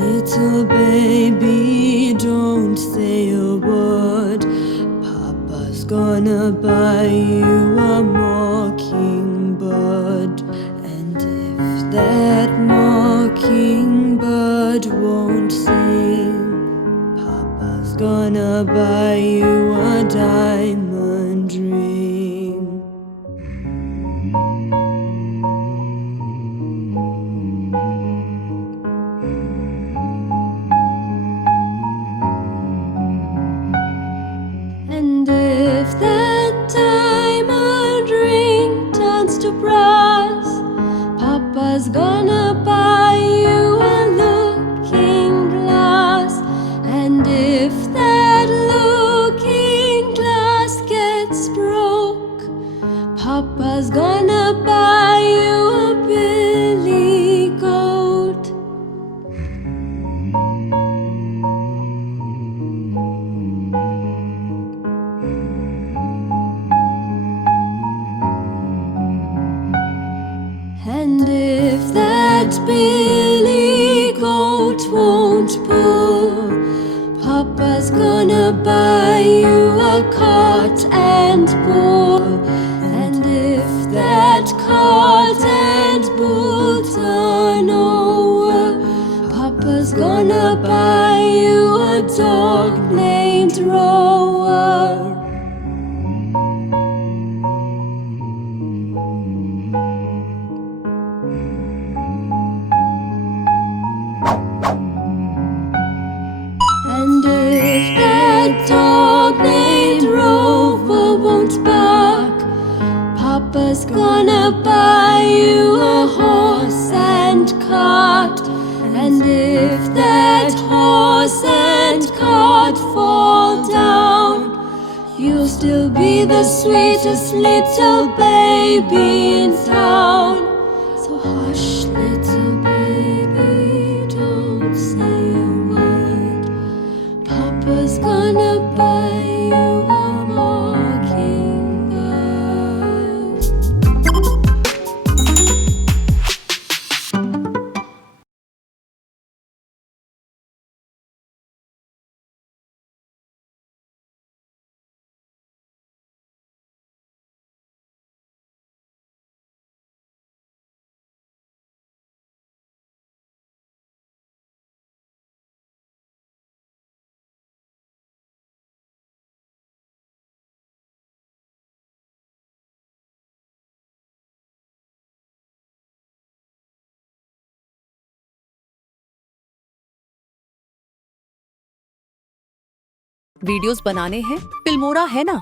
Little baby, don't say a word. Papa's gonna buy you a mockingbird. And if that mockingbird won't sing, Papa's gonna buy you a diamond ring. And if that diamond ring turns to brass, Papa's gonna buy you a looking glass. And if that looking glass gets broke, Papa's gonna buy you a billy goat. And if that billy goat won't pull, Papa's gonna buy you a cart and bull. And if that cart and bull turn over, Papa's gonna buy you a dog named Rover. And if that dog named Rover won't bark, Papa's gonna buy you a horse and cart. And if that horse and cart fall down, you'll still be the sweetest little baby in town. So hush, little baby, don't say a word. Papa's gonna buy you a mockingbird. Videos बनाने हैं, Filmora है ना।